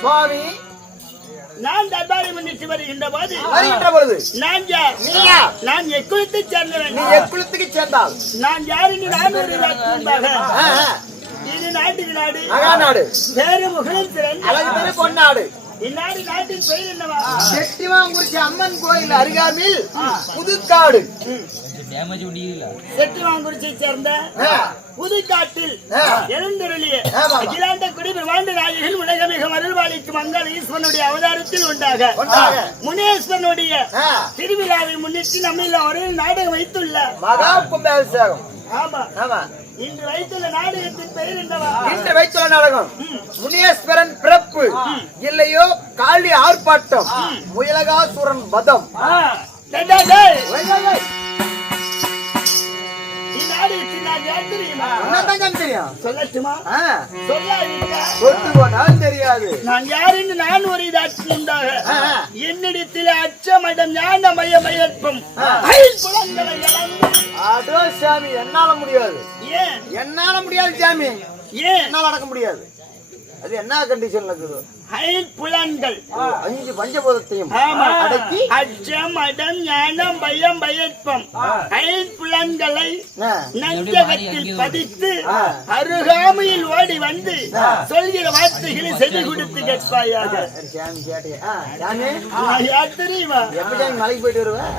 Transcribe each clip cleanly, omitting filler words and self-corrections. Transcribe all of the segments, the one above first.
சுவாமி நான் தர்பாரை முன்னிட்டு வருகின்ற போது நான் யார்? நீயா? நான் எக்குளத்தை சேர்ந்தவன். நீ எக்குளத்துக்கு சேர்ந்தால் நான் யாருன்னு நான் ஒரு இது நாட்டுக்கு நாடு மகாநாடு வேறு முகலும் திறன் அழகு பேரு பொன்னாடு. இந்நாடு நாட்டின் பெயர் என்னவா? செட்டிவாங்குறிச்சி அம்மன் கோயில் அருகாமையில் புதுக்காடு. செட்டிவாங்குறிச்சியை சேர்ந்த புதுக்காட்டில் எழுந்தருளிய அகிலாண்ட குடி பிரம்மாண்ட நாயகன் உலகமிக அருள்வாளிக்கு மங்கள ஈஸ்வரனுடைய அவதாரத்தில் உண்டாக முனேஸ்வரனுடைய திருவிழாவை முன்னிட்டு நம்ம ஒரு நாடகம் வைத்துள்ள மகா கும்பாபிஷேகம். ஆமா ஆமா. இன்று வைத்துள்ள நாடகத்தின் பெயர் என்னவா? இன்று வைத்துள்ள நாடகம் முனீஸ்வரன் பிறப்பு இல்லையோ காளி ஆர்ப்பாட்டம் முயலகாசுரன் வதம். தெரியாது நான் யாருன்னு நான் ஒரு இதாட்சியாக என்னிடத்தில் அச்சமடம் ஞான மயமயற்பம் அதோ சாமி என்னால முடியாது. ஏன் என்னால முடியாது சாமி? ஏன் என்னால நடக்க முடியாது? அது என்ன கண்டிஷன்ல இருக்குது? புலன்கள் 5 பஞ்சபூதத்தையும் அடக்கி அச்சம் அடம் ஞானம் பயம் பயற்பம் புலன்களை நஞ்சகத்தில் பதித்து அருகாமையில் ஓடி வந்து சொல்கிற வார்த்தைகளை செவி கொடுத்து கேட்பாயாக. தெரியுமா எப்படி மலைக்கு போயிட்டு வருவேன்?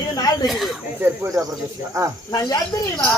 இது நாள் சரி போயிட்டு அப்புறம் பேசலாம். நான் யார் தெரியுமா?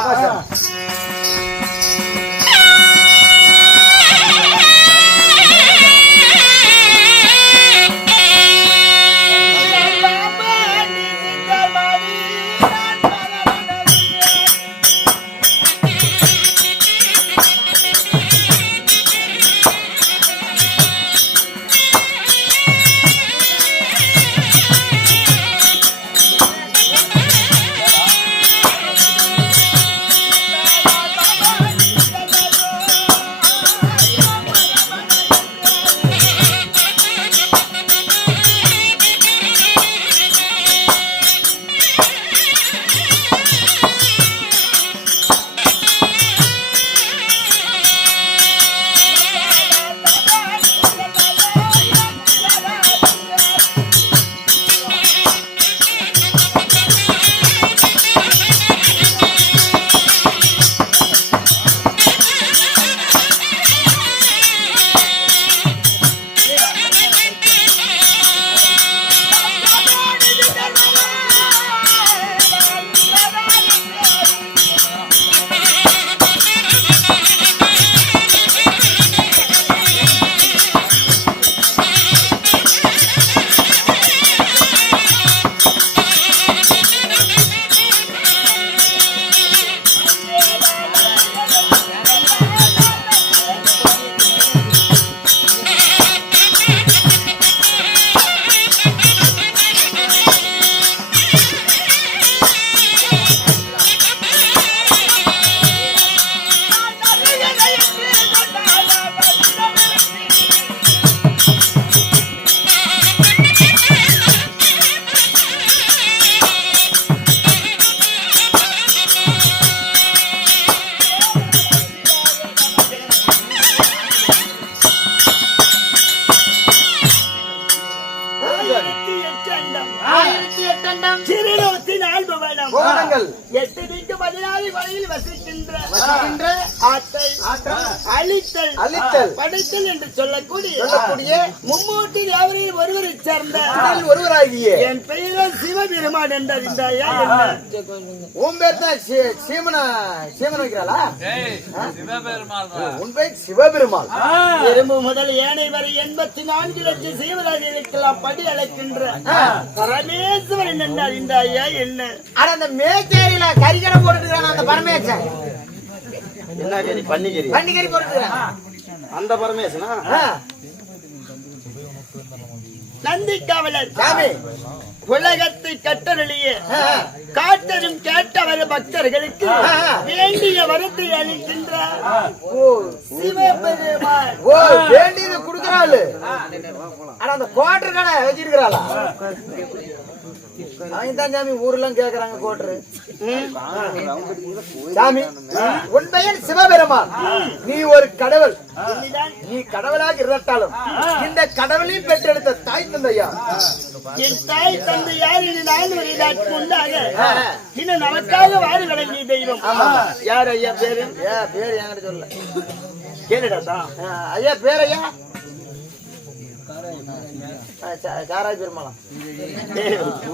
படைத்தல் என்று சொல்லக்கூடிய மும்மூர்த்தி தேவரையில் ஒருவரை சேர்ந்த ஒருவராகிய என் பெயர் சிவபெருமான் என்றார். உன் பேர் தான் சீமன் வைக்கிறாளா? உன் பேர் சிவபெருமான். எறும்பு முதல் ஏனை வரை 84 லட்சம் சீவராஜர்களுக்கெல்லாம் படி அழைக்கின்ற பரமேஸ்வரன் என்றார். இந்த ஐயா என்ன அந்த மேச்சேரியில கரிகரை போட்டுக்கிறான் அந்த பரமேஸ்வரன். என்ன கறி? பன்னிக்கறி போட்டுக்கிறான் அந்த பரமேஸ்வரனா? நந்தி காவலர் உலகத்தை கட்டருளிய காட்டரும் கேட்டவர் பக்தர்களுக்கு வேண்டிய வரத்தை அளிக்கின்றார் சிவபெருமான். வேண்டியது கொடுக்கிறாள். ஆனா அந்த குவார்டர் கடை வச்சிருக்கிறாளா? தான் சாமி ஊர்லாம் கேக்குறாங்க கோட்டரு. சாமி உன் பெயர் சிவபெருமான், நீ ஒரு கடவுள். நீ கடவுளாக இருந்தாலும் இந்த கடவுளையும் பெற்றெடுத்த தாய் தந்தையா? என் தாய் தந்தை யார் என்று நான் ஒரு இதற்கு முன்னாக இன்னும் நமக்காக வாரி வழங்கிய தெய்வம் யார் ஐயா பேரு? பேரு என்கிட்ட சொல்ல கேளுடா தான். ஐயா பேர் ஐயா சாராய் பெருமாளம்.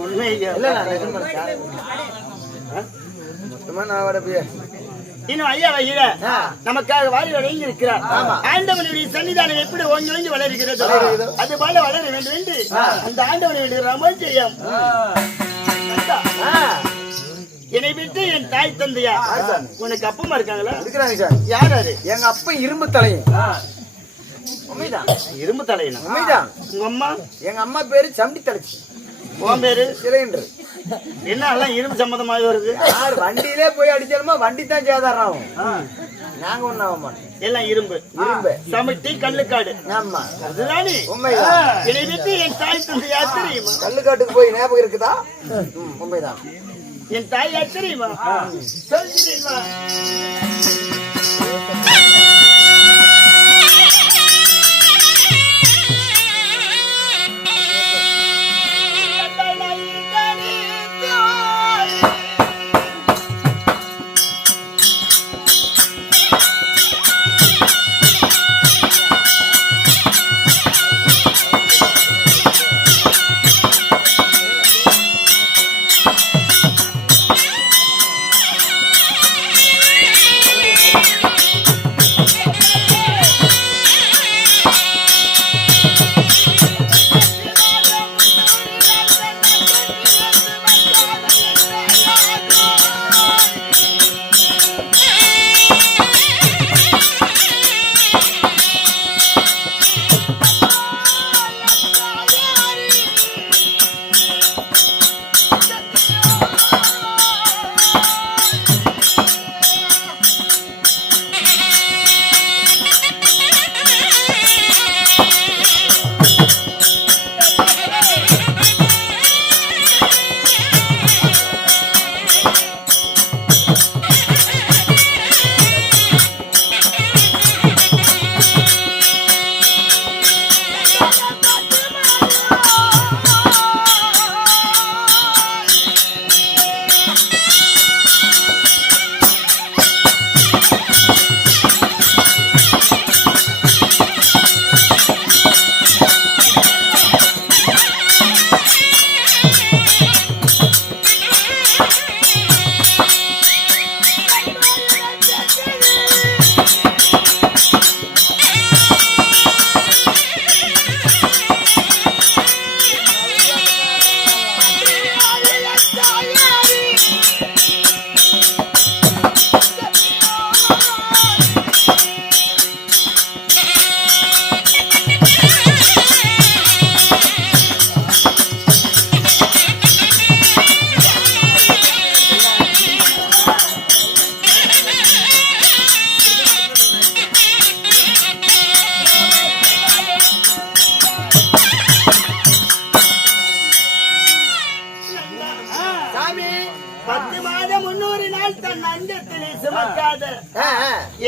உண்மை இல்ல மொத்தமா நான் வர பேர் இன்னும் ஐயா வகையில நமக்காக வாரி வழங்கி இருக்கிறார். ஆண்டவனுடைய சன்னிதானம் எப்படி ஓங்கி ஓங்கி வளர்கிறது அது போல வளர வேண்டும் என்று அந்த ஆண்டவனுடைய ராமஜெயம். என்னை விட்டு என் தாய் தந்தையா உனக்கு அப்பமா இருக்காங்களா? இருக்கிறாங்க சார். யார் அது? எங்க அப்பா இரும்பு தலையும். உண்மைதான், இரும்பு தலையினா? உண்மைதான். உங்க அம்மா? எங்க அம்மா பேரு சம்பி தலைச்சி. உன் பேரு? சிலிண்டர். என்ன எல்லாம் இரும்பு சம்பந்தமாக வருது? யார் வண்டியிலே போய் அடிச்சாலுமா வண்டி தான் சேதாரம் ஆகும். நாங்க ஒண்ணாக மாட்டோம். எல்லாம் இரும்பு. இரும்பு சமட்டி கல்லுக்காடு. ஆமா அதுதானே உண்மைதான். என்னை விட்டு என் தாய் தந்தை யார் தெரியுமா? கல்லுக்காட்டுக்கு போய் ஞாபகம் இருக்குதா? உண்மைதான். என் தாய் யார் தெரியுமா? சொல்கிறீங்களா?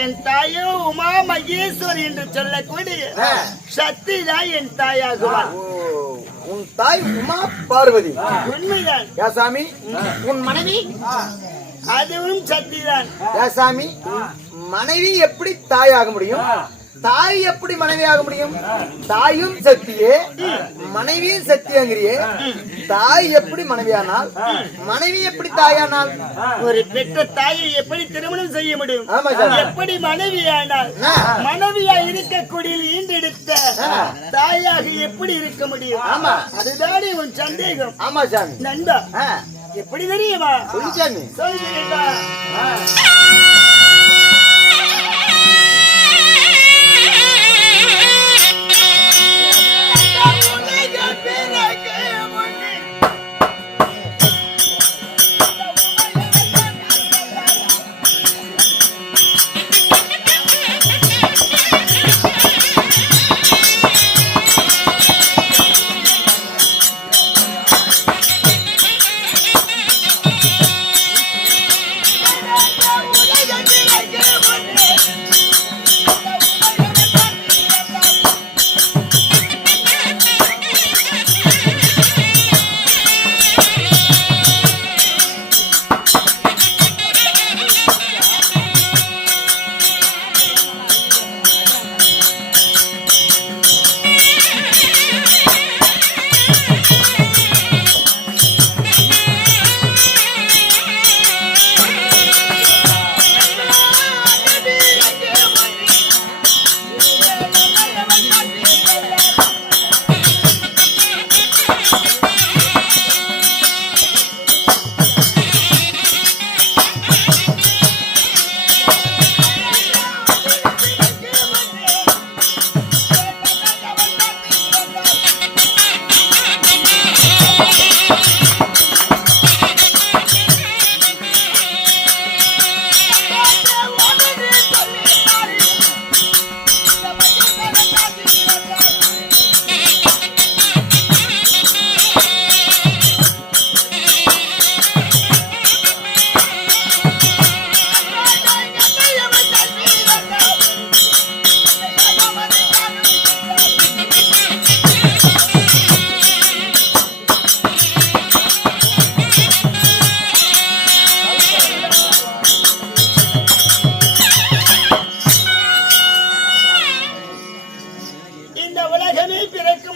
என் தாயோ உமா மகேஸ்வரி என்று சொல்லக்கூடிய சக்தி தான் என் தாயாகுவார். உன் தாய் உமா பார்வதி. உண்மைதான். யாசாமி உன் மனைவி? அதுவும் சக்தி தான். யாசாமி மனைவி எப்படி தாயாக முடியும்? தாய் எப்படி மனைவி ஆக முடியும்? தாயும் சக்தியே மனைவியும் சக்தியாங்கிறியே, தாய் எப்படி மனைவியானால் மனைவி எப்படி தாயானால்? ஒரு பெற்ற தாயை எப்படி திருமணம் செய்ய முடியும்? எப்படி மனைவியானால் மனைவியா இருக்கக்கூடிய ஈண்டெடுத்த தாயாக எப்படி இருக்க முடியும்? ஆமா, அதுதானே உன் சந்தேகம். ஆமா சாமி. நண்பா எப்படி தெரியுமா? சாமி சொல்கிறேன்டா.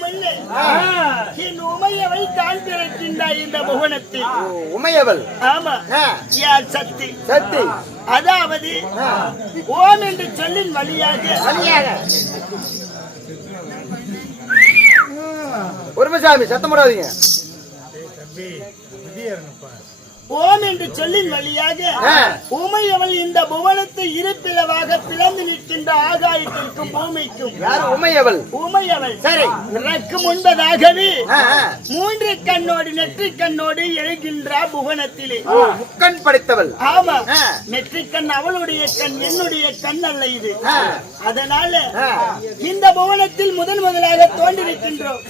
முன்னே என் உமையவள் தான் பிறக்கின்றாய் இந்த புவனத்தில். உமையவள்? ஆமா. யார்? சக்தி. சக்தி அதாவது ஓம் என்று சொல்லின் வழியாக ஒருமசாமி சத்தம் போடாதீங்க. ஓம் என்று சொல்லின் வழியாக உமையவள் இந்த புவனத்தை இருப்பிளவாக பிளந்து நிற்கின்ற ஆகாயத்திற்கும் பூமிக்கும். யார் உமையவள்? உமையவள் சரி இதற்கு முன்பதாகவே மூன்று கண்ணோடு நெற்றி கண்ணோடு எழுகின்ற புவனத்திலே முக்கண் படைத்தவள். ஆமா. நெற்றி கண் அவளுடைய கண், என்னுடைய கண் அல்ல இது. அதனால இந்த புவனத்தில் முதலாக தோன்றிருக்கின்றோம்.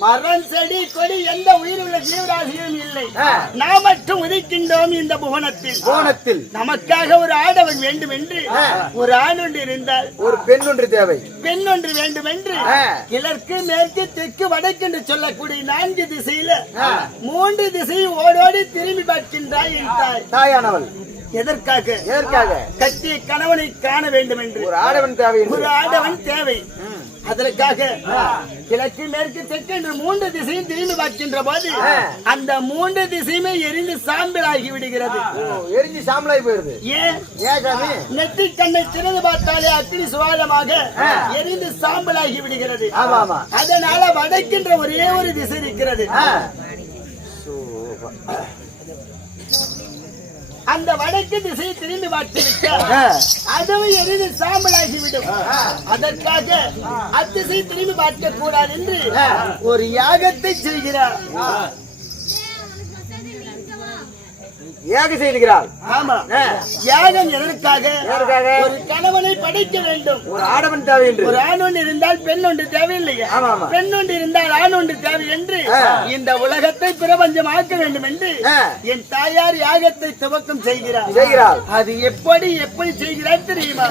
மரம் செடி கொடி எந்த உயிருள்ள ஜீவராசியும் இல்லை. நாம் மட்டும் உதிக்கின்றோம் இந்த புவனத்தில். நமக்காக ஒரு ஆடவன் வேண்டும் என்று, ஒரு ஆண் ஒன்று இருந்தால் ஒரு பெண் ஒன்று தேவை. பெண் ஒன்று வேண்டும் என்று கிழக்கு மேற்கு தெற்கு வடக்கு என்று சொல்லக்கூடிய 4 திசையில 3 திசையும் ஓடோடி திரும்பி பார்க்கின்றாய் என் தாய். தாயானவள் எதற்காக? கட்டிய கணவனை காண வேண்டும் என்று. ஒரு ஆடவன் தேவை. ஒரு ஆடவன் தேவை. அதற்காக கிழக்கு மேற்கு தெற்கு என்று 3 திசையும் திரும்பி பார்க்கின்ற போது அந்த 3 திசையுமே எரிந்து சாம்பலாகி விடுகிறது. எரிஞ்சு சாம்பலாகி போயிருது. ஏன்? நெற்றி கண்ணை திறந்து பார்த்தாலே அக்னி சுவாதமாக எரிந்து சாம்பலாகி விடுகிறது. அதனால வடக்கின்ற ஒரே ஒரு திசை இருக்கிறது. அந்த வடக்கு திசையை திரும்பி பார்த்துவிட்டால் அதுவும் எரிந்து சாம்பலாகிவிடும். அதற்காக அத்திசை திரும்பி பார்க்க கூடாது என்று ஒரு யாகத்தை செய்கிறார். யாகம் செய்கிறாள். ஆமா. யாகம் எதற்காக? ஒரு கணவனை படைக்க வேண்டும். ஒரு ஆடவன் தேவை என்று. ஒரு ஆண் ஒன்று இருந்தால் பெண் ஒன்று தேவையில்லையா? பெண் ஒன்று இருந்தால் ஆண் ஒன்று தேவை என்று இந்த உலகத்தை பிரபஞ்சம் ஆக்க வேண்டும் என்று என் தாயார் யாகத்தை துவக்கம் செய்கிறார். அது எப்படி செய்கிறார் தெரியுமா?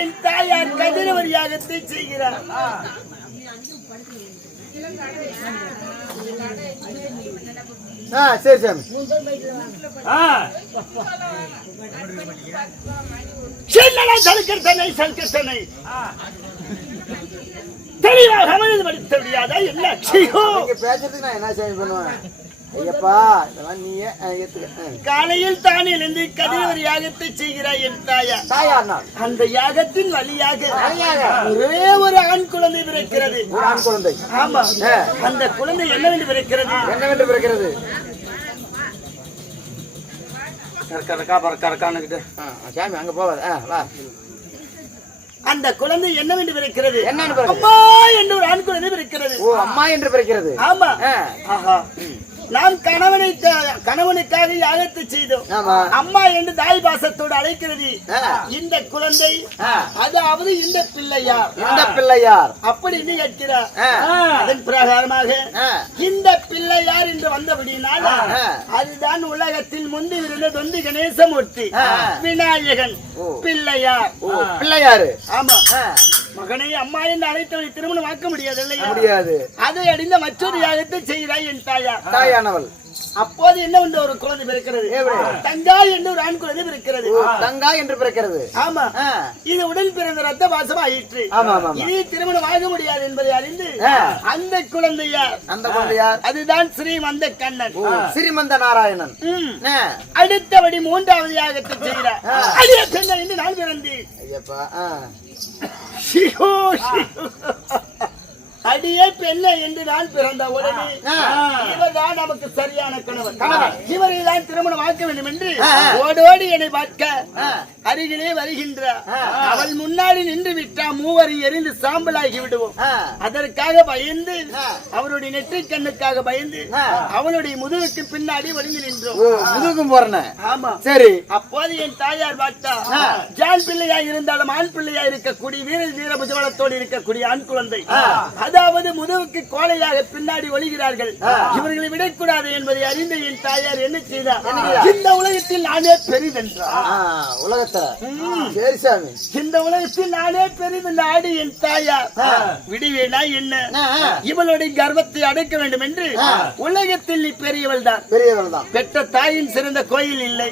என் தாயார் கதிரவர் யாகத்தை செய்கிறார். சரி சாமி. சல்கத்தனை தெளிவாக அமர்ந்து முடியாதா? என்ன பேசுறதுக்கு நான் என்ன சாமி பண்ணுவேன்? காலையில் தான் எழுந்து கதிரவர் யாகத்தை செய்கிறாய் என் தாயார். அந்த யாகத்தின் வழியாக ஒரே ஒரு ஆண் குழந்தை பிறக்கிறது. ஆண் குழந்தை. ஆமா. அந்த குழந்தை என்னவென்று பிறக்கிறது? அங்க போவாத. அந்த குழந்தை என்னவென்று பிறக்கிறது? அம்மா என்று ஒரு ஆண் குழந்தை பிறக்கிறது. அம்மா என்று பிறக்கிறது. ஆமா. நாம் கணவனுக்காக யாகத்தை செய்தோம். ஆமா. அம்மா என்று தாய் பாசத்தோடு அழைக்கிறது இந்த குழந்தை, அதாவது இந்த பிள்ளையார். இந்த பிள்ளையார் அப்படின்னு கேட்கிறார். அதன் பிரகாரமாக இந்த பிள்ளையார் என்று வந்தபடினால் அதுதான் உலகத்தில் முந்தி இருந்த தொந்தி கணேசமூர்த்தி விநாயகன் பிள்ளையார். பிள்ளையாரு. ஆமா. மகனை அம்மா என்று அழைத்தவனை திருமணம் ஆக்க முடியாது இல்லையா? முடியாது. அதை அடிந்த மற்றொரு யாகத்தை செய்கிறாய் என் தாயானவள். அப்போது என்ன என்ற ஒரு குழந்தை பிறக்கிறது. தங்காய் என்று ஒரு ஆண் குழந்தை பிறக்கிறது. தங்காய் என்று பிறக்கிறது. ஆமா. இது உடன் பிறந்த ரத்த பாசம் ஆயிற்று. இனி திருமணம் ஆக முடியாது என்பதை அறிந்து அந்த குழந்தையார் அதுதான் ஸ்ரீமந்த கண்ணன், ஸ்ரீமந்த நாராயணன். அடுத்தபடி மூன்றாவது யாகத்தை செய்கிறார். அடிய பெண்ணை என்று நான் பிறந்தேன். அடியே பெண்ணை என்று நான் பிறந்த உடனே இவர்தான் நமக்கு சரியான கணவன், இவரை தான் திருமணம் ஆக்க வேண்டும் என்று ஓடோடி என்னை பார்க்க அருகிலே வருகின்றார். அவள் முன்னாடி நின்று விட்டா மூவரை எரிந்து சாம்பலாகி விடுவோம். அதற்காக பயந்து, அவருடைய நெற்றி கண்ணுக்காக பயந்து அவளுடைய முதுகுக்கு பின்னாடி ஒளிந்து நின்றோம். முதுகும் போறன. ஆமா. சரி. அப்போது என் தாயார் பார்த்தா ஜான் பிள்ளையா இருந்தாலும் ஆண் பிள்ளையா இருக்கக்கூடிய வீரபுஜவளத்தோடு இருக்கக்கூடிய ஆண் குழந்தை, அதாவது முதுகுக்கு கோலையாக பின்னாடி ஒளிகிறார்கள், இவர்களை விடக்கூடாது என்பதை அறிந்த என் தாயார் என்ன செய்தார்? இந்த உலகத்தில் நானே பெரிதென்றார். உலகத்துல சரி சாமி, இந்த உலகத்தில் நானே பெரிதென்று ஆடி என் தாயார் விடுவேனா என்ன? இவளுடைய கர்வத்தை அடக்க வேண்டும் என்று உலகத்தில் நீ பெரியவள் தான், பெற்ற தாயின் சிறந்த கோயில் இல்லை,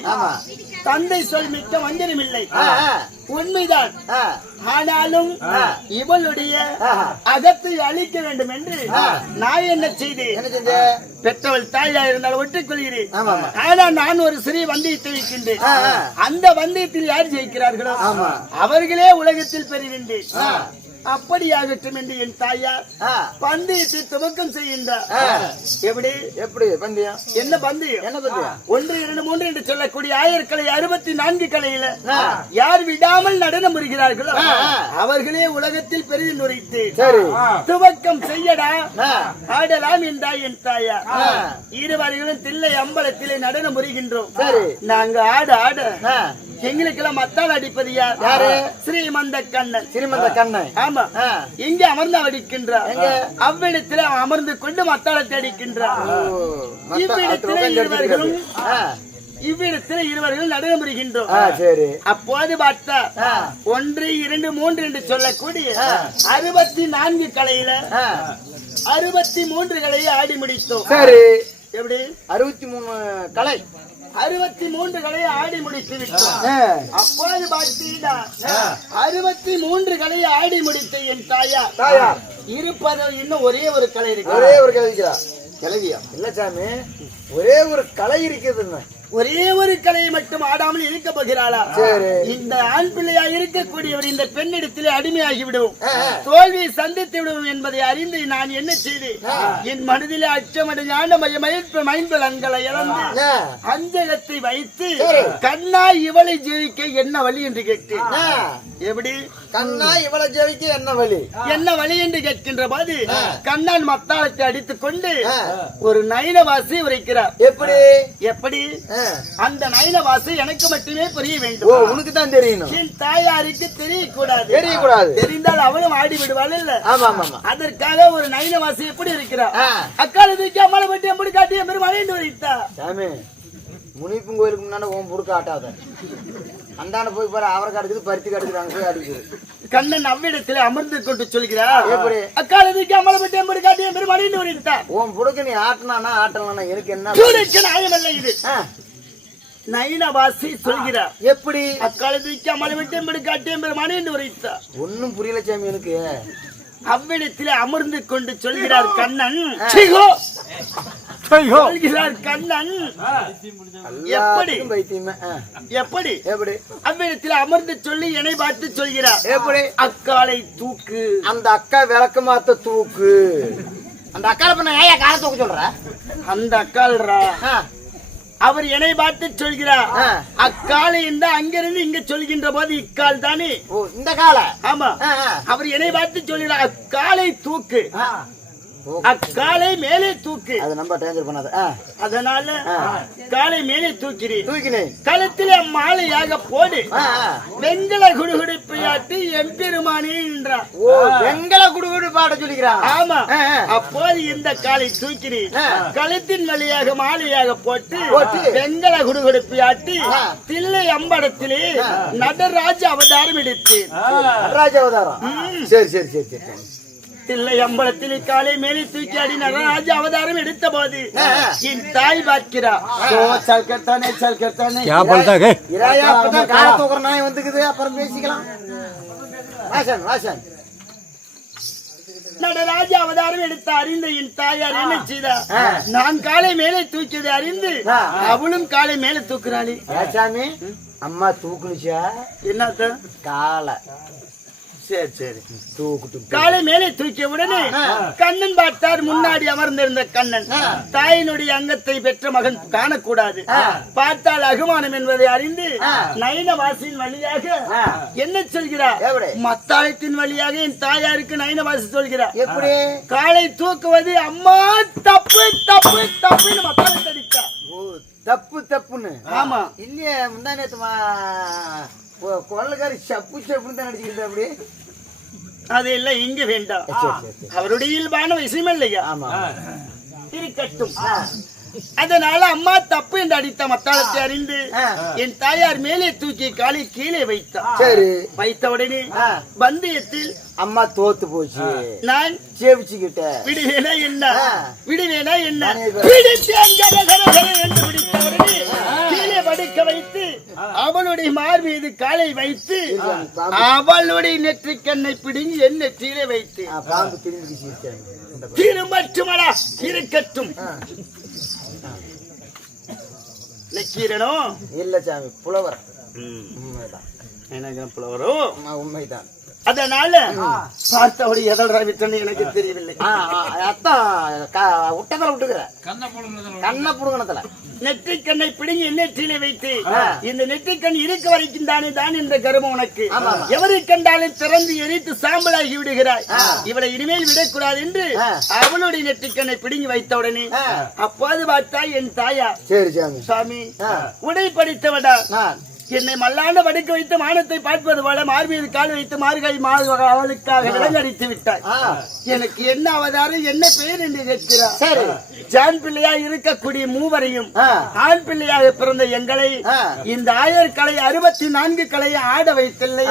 தந்தை சொல் மிக்க மந்திரம் இல்லை, உண்மைதான். ஆனாலும் இவளுடைய அகத்தை அழிக்க வேண்டும் என்று நான் என்ன செய்தேன்? பெற்றவள் தாயா இருந்தால் ஒட்டிக் கொள்கிறேன். ஆனா நான் ஒரு சிறிய வந்தியத்தை வைக்கின்றேன். அந்த வந்தியத்தில் யார் ஜெயிக்கிறார்களோ அவர்களே உலகத்தில் பெறுகின்றேன். அப்படியாகட்டும் என்று என் தாயார் பந்தயத்தை துவக்கம் செய்கின்றார். எப்படி பந்தயம்? என்ன பந்தயம்? 1, 2, 3 என்று சொல்லக்கூடிய ஆயர்கலை 64 கலையில யார் விடாமல் நடனம் புரிகிறார்களோ அவர்களே உலகத்தில் பெரிது நுரைத்து துவக்கம் செய்யடா ஆடலாம் என்றாய் என் தாயார். இருவர்களும் தில்லை அம்பலத்திலே நடனம் புரிகின்றோம். நாங்க ஆட ஆட எங்களுக்கெல்லாம் மத்தால் அடிப்பது யாரு? ஸ்ரீமந்த கண்ணன். ஸ்ரீமந்த கண்ணன். ஆமா. இங்கே அமர்ந்து அடிக்கின்றார். அவ்விடத்தில் அமர்ந்து கொண்டு மத்தாளத்தை அடிக்கின்றார். இவ்விடத்தில் இருவர்கள் நடைமுறைகின்றோம். அப்போது பார்த்தா 1, 2, 3 என்று சொல்லக்கூடிய 64 கலையில 63 கலையை ஆடி முடித்தோம். எப்படி? 63 கலை 63 கலையை ஆடி முடித்து விட்டோம். அப்போது பார்த்தீங்கன்னா 63 கலையை ஆடி முடித்த என் தாயார் இருப்பது இன்னும் ஒரே ஒரு கலை இருக்கு. ஒரே ஒரு கிளவியா? இல்ல சாமி, ஒரே ஒரு கலை இருக்குது. ஒரே ஒரு கலையை மட்டும் ஆடாமல் இருக்க போகிறாளா? இந்த ஆண் பிள்ளையா இருக்கக்கூடியவர் இந்த பெண்ணிடத்திலே அடிமையாகி விடுவோம், தோல்வியை சந்தித்து விடுவோம் என்பதை அறிந்து நான் என்ன செய்தேன்? என் மனதிலே அச்சமடை ஞான மைன்பலன்களை இழந்து அஞ்சகத்தை வைத்து கண்ணா இவளை ஜெயிக்க என்ன வழி என்று கேட்டேன். எப்படி? கண்ணா இவளை ஜெயிக்க என்ன வழி? என்ன வழி என்று கேட்கின்ற போது கண்ணான் மத்தாளத்தை அடித்துக் கொண்டு ஒரு நயனவாசி உரைக்கிறார். எப்படி? எப்படி? அந்த நயனவாசி எனக்கு மட்டுமே புரிய வேண்டும். உனக்கு தான் தெரியணும், என் தாயாருக்கு தெரியக்கூடாது. தெரிந்தால் அவளும் ஆடி விடுவாள் இல்ல? அதற்காக ஒரு நயனவாசி எப்படி இருக்கிறார்? அக்காலத்துக்கு அம்மாவை பற்றி எப்படி காட்டிய பெருமாள் என்று வைத்தா. முனிப்பும் கோயிலுக்கு முன்னாடி உன் புடுக்க ஆட்டாத, அந்தாண்ட போய் பாரு, அவரை காட்டுக்குது, பருத்தி காட்டுக்குறாங்க, போய் அடிக்குது. கண்ணன் அவ்விடத்தில் அமர்ந்து கொண்டு சொல்கிறார். எப்படி? அக்காலத்துக்கு அம்மளை பற்றி எப்படி காட்டிய பெருமாள் என்று வைத்தா. உன் புடுக்க நீ ஆட்டினா ஆட்டலாம், எனக்கு என்ன நியாயமல்ல இது. நயனவாசி சொல்கிறார். எப்படி? அக்காலத்துக்கு அம்மளை விட்டு எப்படி காட்டிய பெருமாள் என்று வைத்தார். ஒன்னும் புரியல சாமி எனக்கு. அவ்விடத்தில் அமர்ந்து கொண்டு சொல்கிறார் கண்ணன். சொல்கிறார் கண்ணன். எப்படி? எப்படி? எப்படி? அவ்விடத்தில் அமர்ந்து சொல்லி என்னை பார்த்து சொல்கிறார். எப்படி? அக்காலை தூக்கு. அந்த அக்கா விளக்க மாத்த தூக்கு. அந்த அக்கால பண்ண ஏன் காலை தூக்க சொல்ற? அந்த அக்கால்ரா. அவர் என்னை பார்த்து சொல்கிறார். அக்காலை இந்த அங்கிருந்து இங்க சொல்கின்ற போது இக்கால் தானே இந்த கால. ஆமா. அவர் என்னை பார்த்து சொல்கிறார் அக்காலை தூக்கு. அக்காலை மேலே தூக்கு. அது நம்ம டேஞ்சர் பண்ணாத. அதனால காலை மேலே தூக்கினேன். கழுத்திலே மாலையாக போடு. வெங்கல குடுகுடுப்பையாட்டி எம்பெருமானே என்றார். ஓ, வெங்கல குடுகுடு பாட சொல்லிக்கிறான். ஆமா. அப்போது இந்த காலை தூக்கினேன். கழுத்தின் வழியாக மாலையாக போட்டு வெங்கல குடுகுடுப்பையாட்டி தில்லை அம்பலத்திலே நடராஜ அவதாரம் எடுத்தேன். நடராஜ அவதாரம். சரி சரி சரி சரி. தில்லை அம்பலத்திலே காலை மேலே தூக்கி ஆடி நடராஜ அவதாரம் எடுத்த போது என் தாய் பார்க்கிறா. இராயா அப்பதான் கால தூக்குற நாய் வந்துக்குது. அப்புறம் பேசிக்கலாம். வாசன் வாசன். நடராஜ அவதாரம் எடுத்த அறிந்த என் தாயார் என்ன செய்தா? நான் காலை மேலே தூக்கியதை அறிந்து அவளும் காலை மேலே தூக்குறாளி. சாமி அம்மா தூக்குனுச்சா? என்னத்த காலை? சரி சரி தூக்குட்டும். காலை மேலே தூக்கிய உடனே கண்ணன் பார்த்தார். முன்னாடி அமர்ந்திருந்த கண்ணன் தாயினுடைய அங்கத்தை பெற்ற மகன் காணக்கூடாது. பார்த்தால் அகுமானம் என்பதை அறிந்து நயனவாசியின் வழியாக என்ன சொல்கிறார்? மத்தாயத்தின் வழியாக என் தாயாருக்கு நயனவாசி சொல்கிறார். எப்படி? காலை தூக்குவது அம்மா தப்பு தப்பு தப்புன்னு மத்தாயத்தை அடித்தார். தப்பு தப்புன்னு. ஆமா. இல்லையே முந்தா நேத்து கொள்ளக்காரி சப்பு சப்புன்னு தான் நடிச்சுக்கிட்டு. அப்படி அதெல்லாம் இங்க வேண்டாம். அவருடைய இயல்பான விஷயம் இல்லையா? இருக்கட்டும். அதனால அம்மா தப்பு என்று அடித்த மத்தாளத்தை அறிந்து என் தாயார் மேலே தூக்கி காலை கீழே வைத்தார். சரி. வைத்த உடனே பந்தயத்தில் அம்மா தோத்து போச்சு. நான் ஜெயிச்சுக்கிட்டேன். விடுவேனா என்ன விடுவேனா என்ன என்று பிடித்த உடனே கீழே படுக்க வைத்து அவளுடைய மார் மீது காலை வைத்து அவளுடைய நெற்றிக் கண்ணை பிடிங்கி என் நெற்றியிலே வைத்து திரும்பட்டுமடா இருக்கட்டும். நக்கீரனோ? இல்ல சாமி, புலவர். எனக்கு புலவரோ? உண்மைதான். அதனால பார்த்தபடி எதல்ரா விட்டன்னு எனக்கு தெரியவில்லை. விட்டதில் விட்டுக்கிற கண்ண புடுங்கணத்துல நெற்றிக் கண்ணை பிடிங்கி நெற்றியிலே வைத்து இந்த நெற்றிக் கண் இருக்க வரைக்கும் தானே தான் இந்த கர்மம் உனக்கு. எவரை கண்டாலும் திறந்து எரித்து சாம்பலாகி விடுகிறாய். இவளை இனிமேல் விடக்கூடாது என்று அவளுடைய நெற்றிக் கண்ணை பிடுங்கி வைத்த உடனே அப்போது பார்த்தா என் தாயா. சரி சாமி உடை படித்தவடா என்னை மல்லாண்ட படுக்க வைத்து மானத்தை பார்ப்பது போல மார்பீது கால் வைத்து மார்கழி அவளுக்காக விலங்கடித்து விட்டாய். எனக்கு என்ன அவதாரம் என்ன பெயர் என்று கேட்கிறார். சரி. ஜான் பிள்ளையா இருக்கக்கூடிய மூவரையும் ஆண் பிள்ளையாக பிறந்த எங்களை இந்த 1000 கலை 64 கலையை ஆட வைத்தில்லை.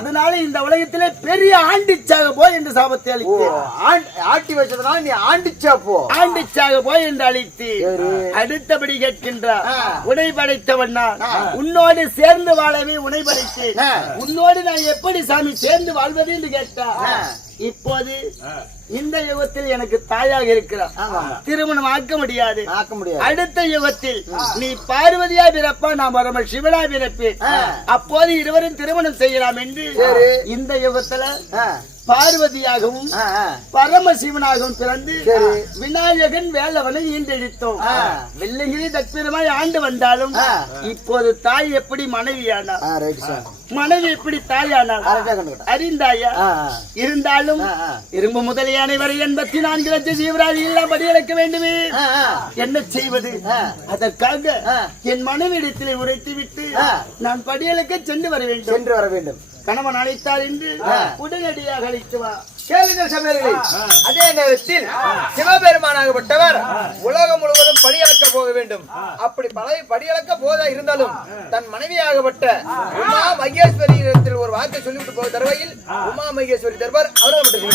அதனால இந்த உலகத்திலே பெரிய ஆண்டிச்சாக போய் என்று சாபத்தை அளித்து ஆட்டி வச்சதுனால நீ ஆண்டிச்சா போ ஆண்டிச்சாக போய் என்று அளித்து அடுத்தபடி கேட்கின்றார். உடை படைத்தவண்ணா உன்னோடு சேர்ந்து வாழவே உணை படைத்தேன். உன்னோடு நான் எப்படி சாமி சேர்ந்து வாழ்வது என்று கேட்டார். இப்போது இந்த யுகத்தில் எனக்கு தாயாக இருக்கிறார். திருமணம் ஆக்க முடியாது. அடுத்த யுகத்தில் நீ பார்வதியா பிறப்பா, நான் பரம சிவனா பிறப்பேன். அப்போது இருவரும் திருமணம் செய்யலாம் என்று இந்த யுகத்துல பார்வதியாகவும் பரமசிவனாகவும் பிறந்து விநாயகன் வேலவனை ஈண்டெடுத்தோம். வெள்ளங்கிரி தத்பீரமாய் ஆண்டு வந்தாலும் இப்போது தாய் எப்படி மனைவியானார், மனைவி எப்படி தாயானார் அறிந்தாயா? இருந்தாலும் இரும்பு முதலியானை வரை 84 லட்சம் ஜீவராஜி எல்லாம் படியெடுக்க வேண்டுமே. என்ன செய்வது? அதற்காக என் மனைவியிடத்திலே உரைத்து விட்டு நான் படியெடுக்க சென்று வர வேண்டும். கணவன் அழைத்தார் என்று உடனடியாக அழைத்து வா. கேளுங்கள் சமயர்களே. அதே நேரத்தில் சிவபெருமானாகப்பட்டவர் உலகம் முழுவதும் படியளக்க போக வேண்டும். அப்படி படியளக்க போதா இருந்தாலும் தன் மனைவியாகப்பட்ட உமா மகேஸ்வரி இடத்தில் ஒரு வார்த்தை சொல்லிவிட்டு போக தருவையில் உமா மகேஸ்வரி தர்பார் அவர்கள்